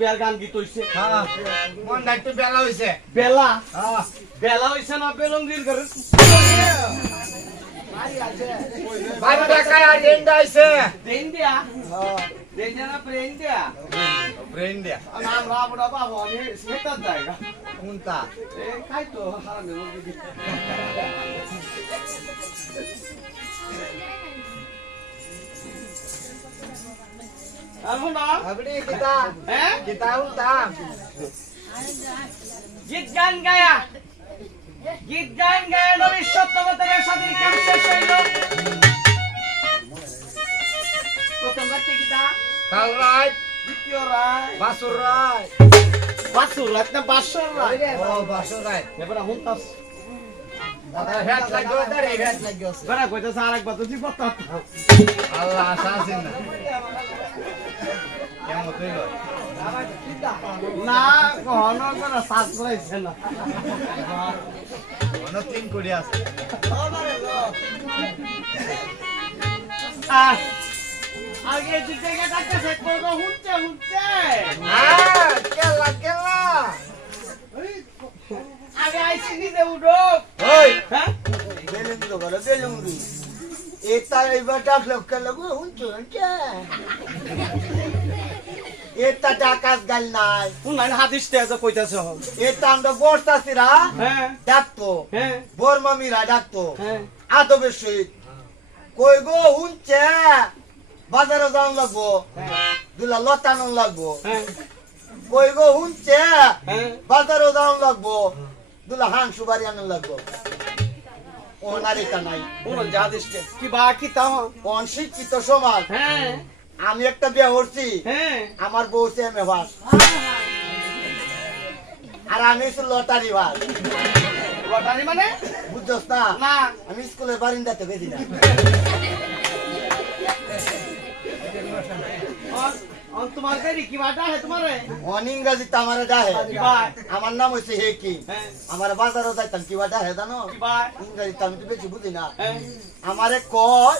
বিয়ার গান গীত হইছে হ্যাঁ মনটা একটু বেলা হইছে বেলা হ্যাঁ বেলা হইছে না বেলঙ্গির ঘরে ভালো দেখায় আর ডেন্ডা আইছে দেন দিয়া দেন দিয়া না প্রেন দিয়া ব্রেন দিয়া নাম রাবড়া বাবা আমি সেটার জায়গা কোনটা এ খাই তো হারামে মুরগি না হ্যাঁ? কিতা উল্টা গীত গান গায়া। গীত গান গায়া নবী সত্যবতের সাথে কেন শেষ হইল। প্রথম রাতে গীতা কাল রাত। দ্বিতীয় রায় বাসুর রাত। বাসুর রাত না বাসর রায় ও বাসুর রাত। এবারে হুনতাস হেড লাগিও দাঁড়ে না কখনো করে শ্বাস পড়াইছে না অনেক ক্লিন করে আছে। আগে দিতে গিয়ে হ্যাঁ কেলা কেলা। আগে আইসি দিতে উঠো। হ্যাঁ? বেলুন করে বেলুন এটা এবার ডাকলে কেলে গো হুঁচু হুঁচে এটা ডাকাত গাল নাই। শুনলাই হাদিস তে কইতাছে এটা আমরা বর্তাছিরা হ্যাঁ। ডাকতো হ্যাঁ। বোর মামিরা ডাকতো হ্যাঁ। আদবের সহিত। কই গো হুঁচে বাজারে যাওয়ান লাগবো। দুলা লতানো লাগবো। হ্যাঁ। কই গো হ্যাঁ। বাজারে যাওয়ান লাগবো। দুলা হান সুবারি আনন লাগবো। ওনার এটা নাই। শুনুন যা হাদিস কি বাকি তাও অনশিক্ষিত সমাজ। হ্যাঁ। আমি একটা বিয়ে করছি। হ্যাঁ। আমার বউ সেম আর আমি লটারি ভাই লটারি মানে? বুঝছস না? আমি স্কুলের বারিন্দাতে গেছি না। আমার নাম হচ্ছে হেকি হ্যাঁ। আমার বাজারও যাইতাম কি ডাহে জানো? ইংরাজিতে আমি তো বেশি বুঝি না। হ্যাঁ। আমারে কয়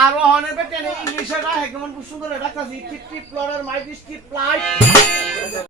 আর পেটে বেটেনে ইংলিশে হেকেমন সুন্দর এটা কাছে টিপ টিপ ফ্লোরের মাই ডিস টিপ